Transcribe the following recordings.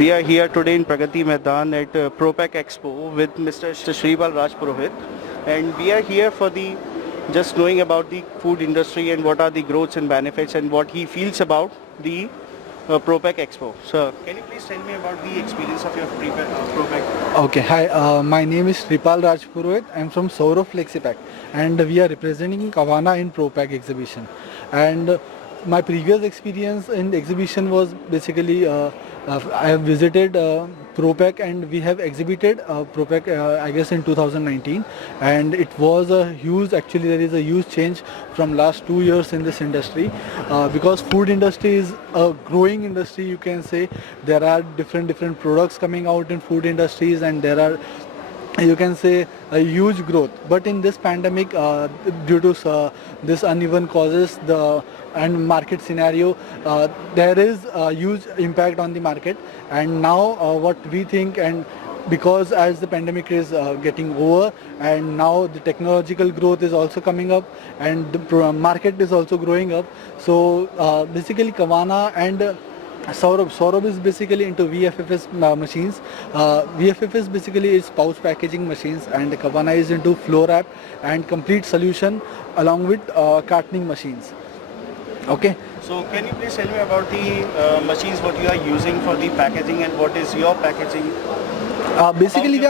We are here today in Pragati Maidan at ProPack Expo with Mr. Shripal Rajpurohit, and we are here for the just knowing about the food industry and what are the growths and benefits and what he feels about the ProPack Expo. Sir, can you please tell me about the experience of your ProPack? Okay, hi, my name is Shripal Rajpurohit. I'm from Saurav FlexiPack and we are representing Kavana in ProPack exhibition. And my previous experience in the exhibition was basically I have visited ProPack and we have exhibited ProPack I guess in 2019, and it was a huge, actually there is a huge change from last 2 years in this industry because food industry is a growing industry, you can say. There are different products coming out in food industries, and there are, you can say, a huge growth. But in this pandemic, due to this uneven causes and market scenario, there is a huge impact on the market. And now what we think, and because as the pandemic is getting over and now the technological growth is also coming up and the market is also growing up, so basically Kavana and Saurabh is basically into VFFS machines. VFFS basically is pouch packaging machines, and Kavana is into flow wrap and complete solution along with cartoning machines. Okay. So can you please tell me about the machines what you are using for the packaging and what is your packaging? Basically, we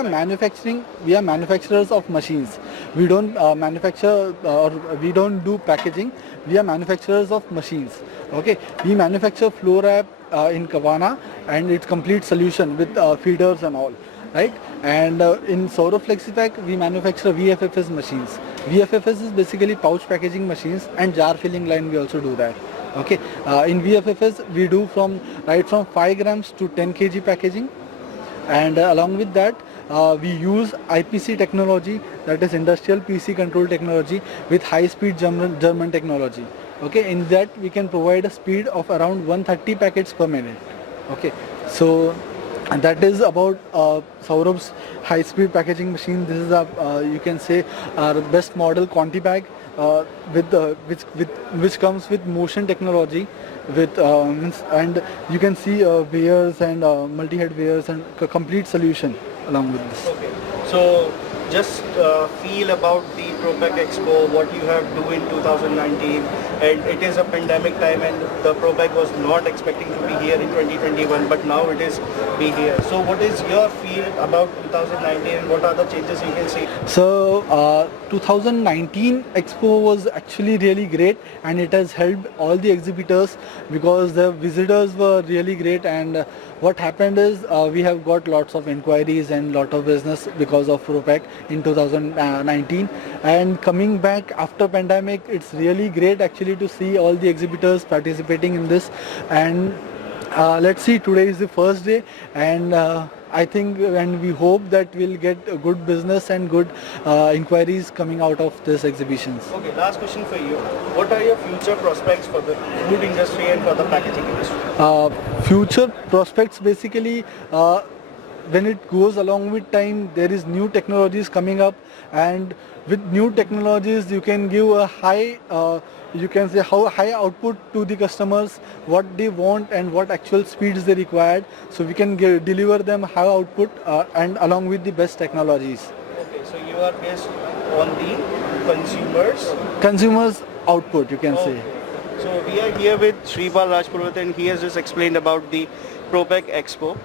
are manufacturers of machines. We don't manufacture or we don't do packaging. We are manufacturers of machines. Okay, we manufacture flow wrap in Kavana and its complete solution with feeders and all, right? And in Saurav FlexiPack, we manufacture VFFS machines. VFFS is basically pouch packaging machines, and jar filling line we also do that. Okay, in VFFS we do right from 5 grams to 10 kg packaging. And along with that, we use IPC technology, that is industrial PC control technology, with high-speed German technology. Okay, in that we can provide a speed of around 130 packets per minute. Okay, so and that is about Saurabh's high-speed packaging machine. This is you can say our best model Conti bag, which comes with motion technology, with and you can see weighers and multi-head weighers and complete solution along with this. Okay. So just feel about the ProPack Expo, what you have do in 2019, and it is a pandemic time and the ProPack was not expecting to be here in 2021, but now it is be here. So what is your feel about 2019 and what are the changes you can see? So 2019 Expo was actually really great, and it has helped all the exhibitors because the visitors were really great. And what happened is we have got lots of inquiries and lot of business because of ProPack in 2019. And coming back after pandemic, it's really great actually to see all the exhibitors participating in this. And let's see, today is the first day, and I think and we hope that we'll get a good business and good inquiries coming out of this exhibitions. Okay, last question for you. What are your future prospects for the food industry and for the packaging industry? Future prospects, basically, when it goes along with time, there is new technologies coming up, and with new technologies you can give a high you can say how high output to the customers, what they want and what actual speeds they required, so we can deliver them high output and along with the best technologies. Okay, so you are based on the consumers output, you can say. So we are here with Shripal Rajpurohit, and he has just explained about the ProPack Expo.